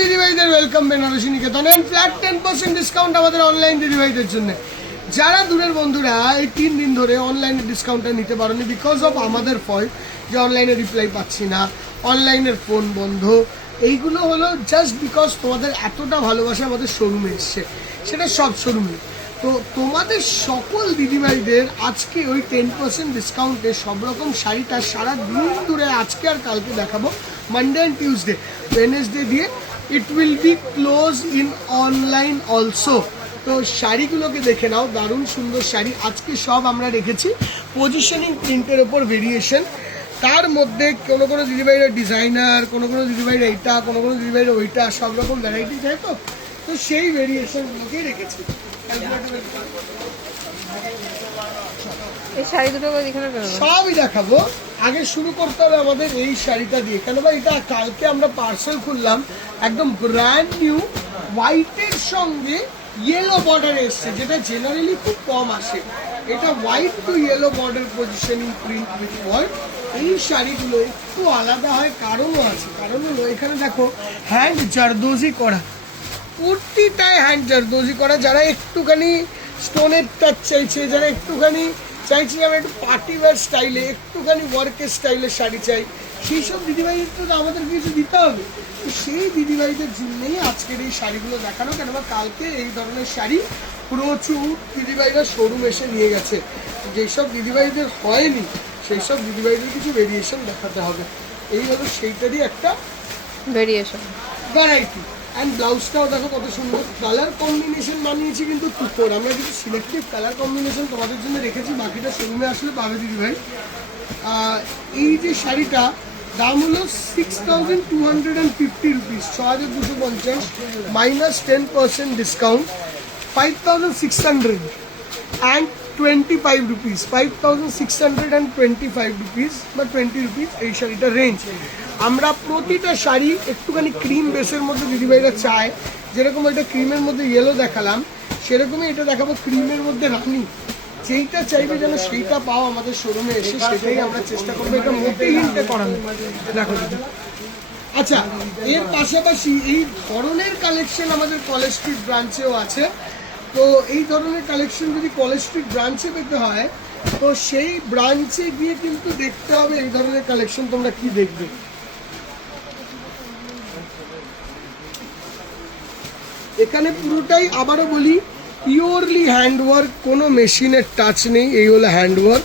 দিদিভাইদের welcome Banarasi নিকেতনে। Flat 10% discount আমাদের online দিদিভাইদের জন্য। যারা দূরের বন্ধুরা এই 3 দিন ধরে অনলাইনে ডিসকাউন্টটা নিতে পারেনি বিকজ অফ আমাদের ফল্ট, যে অনলাইনে রিপ্লাই পাচ্ছি না, অনলাইনের ফোন বন্ধ, এইগুলো হলো জাস্ট বিকজ তোমাদের এতটা ভালোবাসা আমাদের শোরুমে এসছে, সেটা সব শোরুমে। তো তোমাদের সকল দিদিভাইদের আজকে ওই 10% ডিসকাউন্টে সব রকম শাড়িটা সারা দিন ধরে আজকে আর কালকে দেখাবো, মানডে অ্যান্ড টিউসডে, ওয়েডনেসডে দিয়ে it will be close in online also. তো শাড়িগুলোকে দেখে নাও, দারুণ সুন্দর শাড়ি আজকে সব আমরা রেখেছি পজিশনিং প্রিন্টের ওপর ভেরিয়েশন। তার মধ্যে কোনো কোনো দিদিভাইরা ডিজাইনার, কোনো কোনো দিদিভাইরা এইটা, কোনো কোনো দিদিভাইরা ওইটা, সব রকম ভ্যারাইটি চাই। তো তো সেই ভেরিয়েশনগুলোকেই রেখেছি। এই শাড়ি দুটো সবই দেখাবো। আগে শুরু করতে হবে আমাদের এই শাড়িটা দিয়ে, কেন বা এটা কালকে আমরা পার্সেল খুললাম, একদম ব্র্যান্ড নিউ হোয়াইটের সঙ্গে ইয়েলো বর্ডার এসছে, যেটা জেনারেলি খুব কম আসে। এটা white to yellow border positioning print with work. এই শাড়িগুলো একটু আলাদা হয়, কারণও আছে। কারণ হলো এখানে দেখো হ্যান্ড জারদোজি করা, কুর্তিটায় হ্যান্ড জারদোজি করা। যারা একটুখানি স্টোনের টাচ চাইছে, যারা একটুখানি চাইছি আমি একটু পার্টিওয়ার স্টাইলে, একটুখানি ওয়ার্কের স্টাইলের শাড়ি চাই, সেই সব দিদিভাইদের তো আমাদের কিছু দিতে হবে। তো সেই দিদিভাইদের জন্যই আজকের এই শাড়িগুলো দেখানো, কেননা কালকে এই ধরনের শাড়ি প্রচুর দিদিভাইরা শোরুম এসে নিয়ে গেছে। যেসব দিদিভাইদের হয়নি সেই সব দিদিভাইদের কিছু ভেরিয়েশন দেখাতে হবে। এই হলো সেইটারই একটা ভেরিয়েশন ভ্যারাইটি। অ্যান্ড ব্লাউজটাও দেখো কত সুন্দর কালার কম্বিনেশন বানিয়েছি, কিন্তু টুকোর আমরা কিছু সিলেক্টিভ কালার কম্বিনেশন তোমাদের জন্য রেখেছি, বাকিটা শোরুমে আসলে পাবে দিদিভাই। এই যে শাড়িটা দাম হলো 6250 rupees, 6250 minus 10% discount 5600 and 25 rupees, 5625 rupees বা 20 রুপিস এই শাড়িটার রেঞ্জ। আমরা প্রতিটা শাড়ি একটুখানি ক্রিম বেসের মধ্যে দিদিভাইরা চায়, যেরকম একটা ক্রিমের মধ্যে ইয়েলো দেখালাম, সেরকমই এটা দেখাবো ক্রিমের মধ্যে রানি। যেইটা চাইবে যেন সেইটা পাও আমাদের শোরুমে এসে, সেটাই আমরা চেষ্টা করবো। এটা মোটেই হিন্টে করানো দেখো দিদি। আচ্ছা, এর পাশাপাশি এই ধরনের কালেকশন আমাদের কলেজ স্ট্রিট ব্রাঞ্চেও আছে। তো এই ধরনের কালেকশন যদি কলেজ স্ট্রিট ব্রাঞ্চে পেতে হয়, তো সেই ব্রাঞ্চে গিয়ে কিন্তু দেখতে হবে এই ধরনের কালেকশন তোমরা কি দেখবে। এখানে পুরোটাই আবারও বলি পিওরলি হ্যান্ডওয়ার্ক, কোনো মেশিনের টাচ নেই। এই হলো হ্যান্ডওয়ার্ক।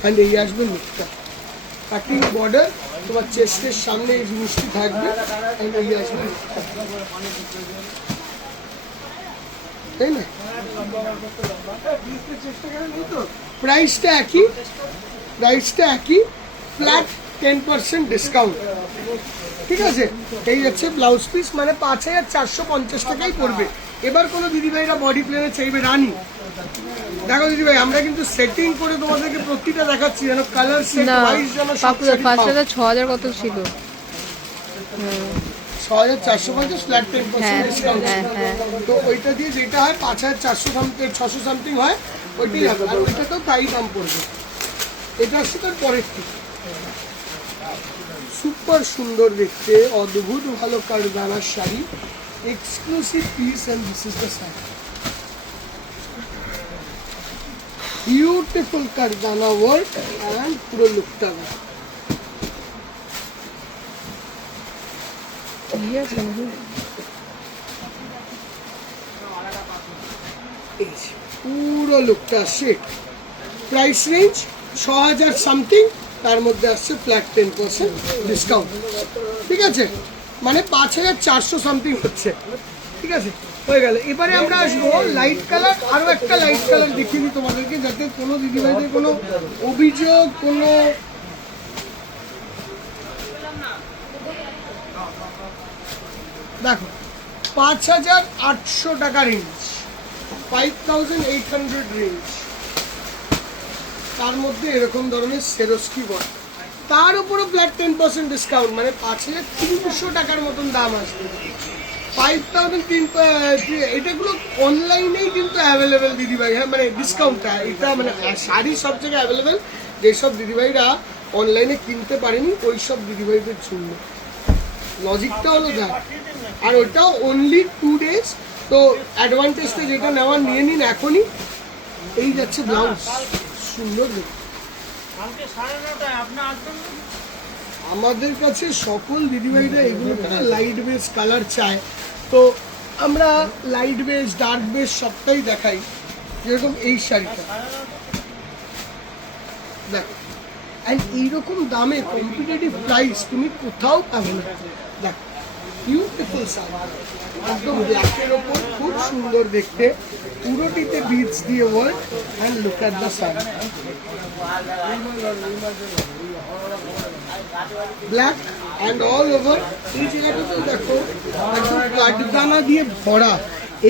অ্যান্ড এই আসবে মুখটা, কাটিং বর্ডার, তোমার চেস্টের সামনে এই জিনিসটি থাকবে। অ্যান্ড এই আসবে মুখটা, তাই না? প্রাইসটা একই, ফ্ল্যাট 10% ডিসকাউন্ট, ঠিক আছে? এই হচ্ছে ব্লাউজ পিস, মানে 5450 টাকাই পড়বে। এবার কোনো দিদিভাইরা বডি প্লেনে চাইবে রানি, দেখো দিদিভাই আমরা কিন্তু সেটিং করে তোমাদেরকে প্রতিটা দেখাচ্ছি, যেন কালার সেট ওয়াইজ যেন সব 6000 কত ছিল, 6450 ফ্ল্যাট 10% ডিসকাউন্ট। তো ওইটা দিয়ে যেটা হয় 5400 সামথিং হয়, ওইটাই হবে। আর ওইটাতেও তাই দাম পড়বে। এটা হচ্ছে তার পরেরটি, সুপার সুন্দর দেখতে, অদ্ভুত ভালো কারদানার sari, exclusive piece. And this is the sari, beautiful কারদানা ওয়ার্ক অ্যান্ড পুরো লুকটা পুরো লুকটা সেট। প্রাইস রেঞ্জ 6000 সামথিং, তার মধ্যে আসছে ফ্ল্যাট 10% ডিসকাউন্ট, ঠিক আছে? মানে 5400 সামথিং হচ্ছে, ঠিক আছে? হয়ে গেল। এবারে আমরা আসবো লাইট কালার, আরও একটা লাইট কালার দেখিয়ে দিই তোমাদেরকে, যাতে কোনো দিদিভাইদের কোনো অভিযোগ, কোনো দেখো 5800 টাকা রেঞ্জ, 5800 রেঞ্জ, তার মধ্যে এরকম ধরনের সেরস্কি বয়, তার উপরও ফ্ল্যাট 10% ডিসকাউন্ট, মানে 5300 টাকার মতন দাম আসবে। 5000 এটাগুলো অনলাইনেই কিন্তু অ্যাভেলেবেল দিদিভাই, হ্যাঁ মানে ডিসকাউন্টটা এটা মানে শাড়ি সব জায়গায় অ্যাভেলেবেল। যেসব দিদিভাইরা অনলাইনে কিনতে পারেনি ওই সব দিদিভাইদের জন্য লজিকটা হলো দেখ আর ওটাও অনলি 2 days। তো অ্যাডভান্টেজটা যেটা নেওয়ার নিয়ে নিন এখনই। এই যাচ্ছে ব্লাউজ, সুন্দর দেখতে। আমাদের কাছে সকল দিদিভাইরা এগুলো লাইট বেস কালার চায়, তো আমরা লাইট বেস ডার্ক বেস সবটাই দেখাই। যেরকম এই শাড়িটা দেখ, অ্যান্ড এইরকম দামে কম্পিটিটিভ প্রাইস তুমি কোথাও পাবে না। দেখ বিউটিফুল শাড়ি, একদম ব্ল্যাকের ওপর খুব সুন্দর দেখতে, পুরোটিতে বিটস দিয়ে work. And look at the sari, black and all over. এই জায়গাটাতেও দেখো একদম কাঠদানা দিয়ে ভরা।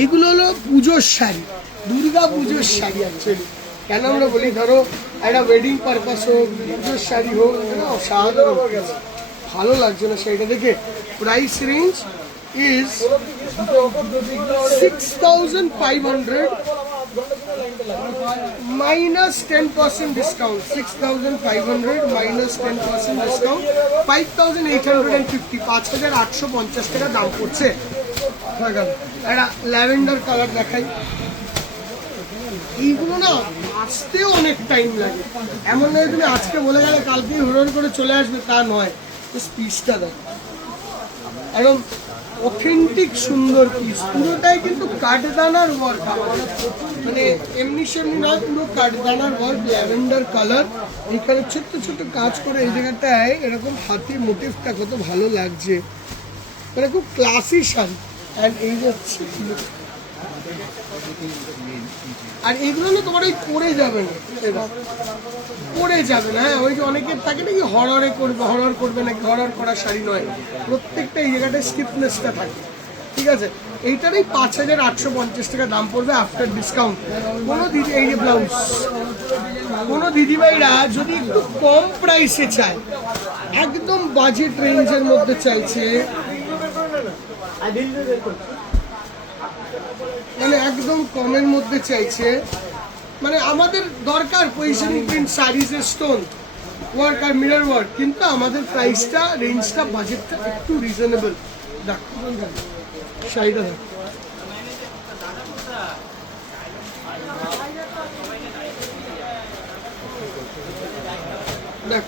এইগুলো হলো পুজোর শাড়ি, দুর্গা পুজোর শাড়ি অ্যাকচুয়ালি। কেন আমরা বলি, ধরো একটা ওয়েডিং পারপাস হোক, পুজোর শাড়ি হোক, অসাধারণ ভালো লাগছে না শাড়িটা দেখে। Price range is 6,500 minus 10% discount, 6,500 minus 10% discount, 5,850, 5,850 টাকা দাম পড়ছে। একটা ল্যাভেন্ডার কালার দেখাই। এইগুলো না আসতেও অনেক টাইম লাগে, এমন নয় তুমি আজকে বলে গেলে কালকেই হুড় করে চলে আসবে, তা নয়। পিসটা দেখো একদম অথেন্টিক সুন্দর পিস, পুরোটাই কিন্তু কাঠদানার ওয়ার্ক, মানে এমনি সেমনি নয়, পুরো কাঠদানার ওয়ার্ক, ল্যাভেন্ডার কালার। এখানে ছোট্ট ছোট্ট কাজ করে এই জায়গাটায় এরকম হাতির মোটিভটা কত ভালো লাগছে, মানে খুব ক্লাসি শাড়ি। অ্যান্ড এই যাচ্ছে, আর এগুলো না তোমার ওই পরে যাবে না, পরে যাবে না। হ্যাঁ, ওই যে অনেকের থাকে নাকি হররে করবে, হরর করবে নাকি, হরর করা শাড়ি নয়, প্রত্যেকটা এই জায়গাটায় স্টিফনেসটা থাকে, ঠিক আছে। এইটারই 5,850 টাকা দাম পড়বে আফটার ডিসকাউন্ট। কোনো দিদি, এই যে ব্লাউজ, কোনো দিদিভাইরা যদি একটু কম প্রাইসে চায়, একদম বাজেট রেঞ্জের মধ্যে চাইছে, মানে একদম কমের মধ্যে চাইছে, মানে আমাদের দরকার পজিশনিং প্রিন্ট শাড়িজের স্টোন ওয়ার্ক আর মিরর ওয়ার্ক, কিন্তু আমাদের প্রাইসটা রেঞ্জটা বাজেটটা একটু রিজনেবল। দেখ শাড়িটা দেখ, দেখ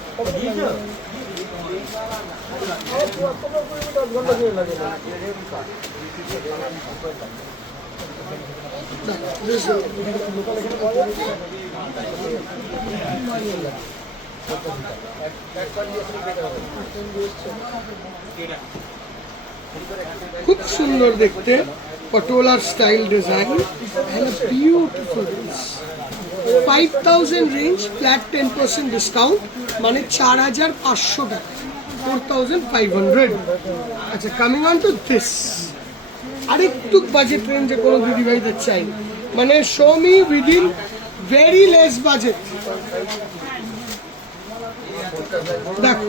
খুব সুন্দর দেখতে, পটোলার style design, beautiful. 5,000 range, flat 10% discount, মানে 4,500 টাকা, 4,500। আচ্ছা, কামিং অন টু দিস, আরেকটু বাজেট রেঞ্জে কোনো দিদিভাইদের চাই, মানে show me within very less budget. দেখো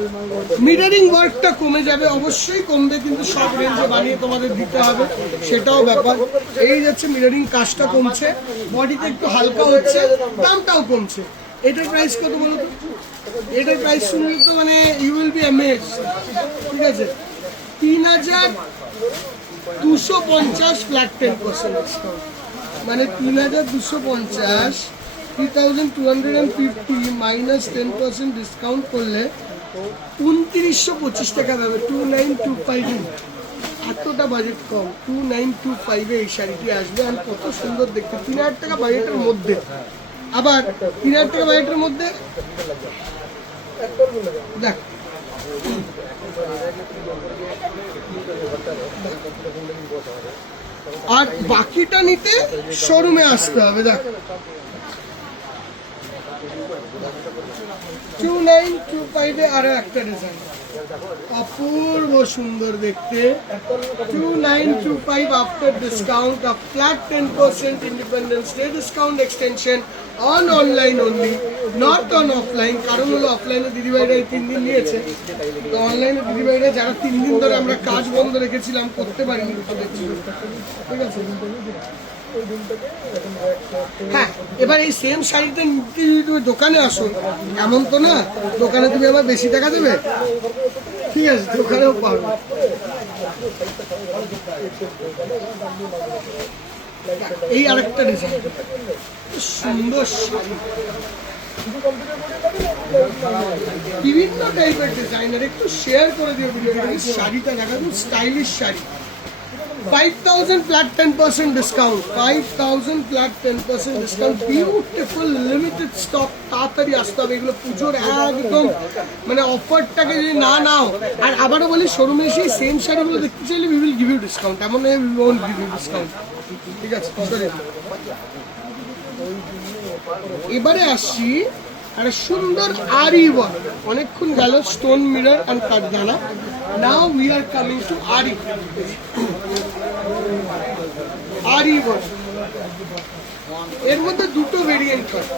মিররিং ওয়ার্কটা কমে যাবে, অবশ্যই কমবে, কিন্তু সব রেঞ্জে বানিয়ে তোমাদের দিতে হবে, সেটাও ব্যাপার। এই যাচ্ছে মিররিং কাজটা কমছে, বডিতে একটু হালকা হচ্ছে, দামটাও কমছে। এটার প্রাইস কত বলো তো? এটার প্রাইস শুনলে তো মানে ইউ উইল বি অ্যামেজড, ঠিক আছে। 3,250 ফ্ল্যাট 10% ডিসকাউন্ট, মানে 3,250, 3,250 মাইনাস 10% ডিসকাউন্ট করলে 2,925 টাকা পাবে, 2,925। এতটা বাজেট কম, 2,925 এই শাড়িটি আসবে। আর কত সুন্দর দেখতে, 3,000 টাকা বাজেটের মধ্যে, আবার 3,000 টাকা বাজেটের মধ্যে দেখ, আর বাকিটা নিতে শোরুমে আসতে হবে। দেখ 2,925 আরো একটা ডিজাইন, অপূর্ব সুন্দর দেখতে, 2,925 after discount, of flat 10% independence day discount extension on online only, not on offline. কারণ হলো অফলাইনে দিদিভাইরা এই 3 দিন নিয়েছে, তো অনলাইনে দিদিভাইরা যারা 3 দিন ধরে আমরা কাজ বন্ধ রেখেছিলাম, করতে পারিনি, ঠিক আছে। হ্যাঁ, এবার এই সেম শাড়িটা নিতে যদি তুমি দোকানে আসো, এমন তো না দোকানে তুমি আবার বেশি টাকা দেবে, ঠিক আছে, ওখানেও পারবো। এই আরেকটা ডিজাইন, সুন্দর শাড়ি, বিভিন্ন টাইপের ডিজাইনার। একটু শেয়ার করে দিও ভিডিওটা। শাড়িটা দেখা, খুব stylish sari. 5,000 flat 10% discount, 5,000 flat 10% discount, beautiful limited stock. তাড়াতাড়ি আসতে হবে, এগুলো পুজোর একদম মানে অফারটাকে যদি না নাও। আর আবারও বলি, শোরুমে এসে সেম শাড়িগুলো দেখতে চাইলে we will give you discount, এমন নয় we won't give you discount, ঠিক আছে? এবারে আসছি একটা সুন্দর আরি ওয়ার্ক, অনেকক্ষণ গেল স্টোন মিরর অ্যান্ড কাঠদানা। Now we are coming to আরি ওয়ার্ক। এর মধ্যে দুটো ভেরিয়েন্ট হয়।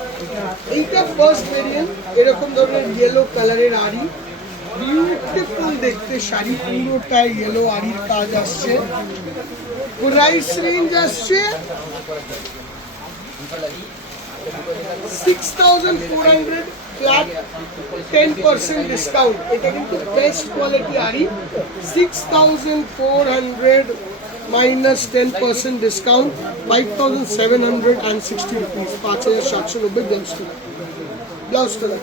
এইটা ফার্স্ট ভেরিয়েন্ট, এরকম ধরনের ইয়েলো কালারের আরি, বিউটিফুল দেখতে শাড়ি, পুরোটাই ইয়েলো আরির কাজ আসছে। প্রাইস রেঞ্জ আসছে 6,400 flat 10% ডিসকাউন্ট। এটা কিন্তু বেস্ট কোয়ালিটি আরি। 6,400 minus 10% discount, 5,760 rupees, 5,790 blouse colour.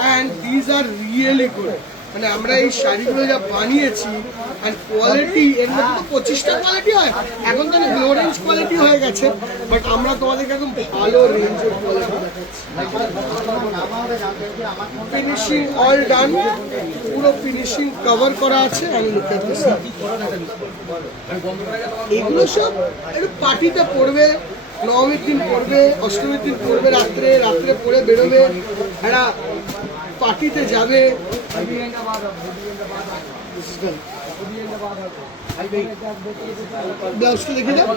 And these are really good. মানে আমরা এই শাড়িগুলো যা বানিয়েছি অ্যান্ড কোয়ালিটি, এর মধ্যে তো 25টা কোয়ালিটি হয়, এখন তো লো রেঞ্জ কোয়ালিটি হয়ে গেছে, বাট আমরা তোমাদেরকে একদম ভালো রেঞ্জের কোয়ালিটি দেখাচ্ছি। ফিনিশিং অল ডান, পুরো ফিনিশিং কভার করা আছে। আমি লুক এট দিস, এগুলো সব একটু পার্টিতে পড়বে, নবমীর দিন পড়বে, অষ্টমীর দিন পড়বে, রাত্রে রাত্রে পরে বেরোবে, একটা পার্টিতে যাবে। ব্লাউজটা দেখে দাও।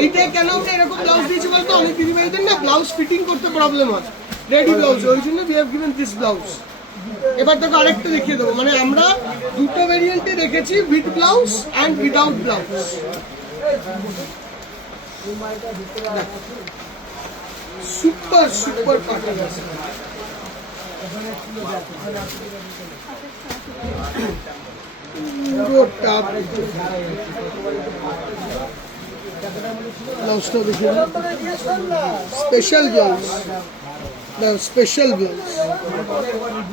এইটা কেন আমরা এরকম ব্লাউজ দিয়েছি বলতো, অনেক দিদিভাইদের না ব্লাউজ ফিটিং করতে প্রবলেম হয় রেডি ব্লাউজ, ওই জন্য we have given this blouse. এবার তোকে আরেকটা দেখিয়ে দেবো, মানে আমরা দুটো ভেরিয়েন্টে রেখেছি, with blouse and without blouse. Super super কাটার আছে, পুরোটা ব্লাউজটা দেখে স্পেশাল ব্লাউজ, স্পেশাল ব্লাউজ,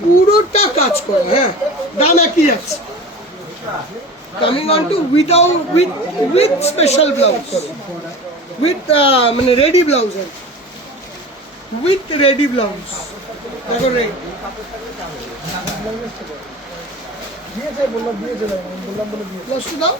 পুরোটা কাজ করে। হ্যাঁ, দাম একই আছে। Coming on to with special blouse, with মানে ready blouse, with ready blouse. দেখো রেডি ব্লাউজটা দাও।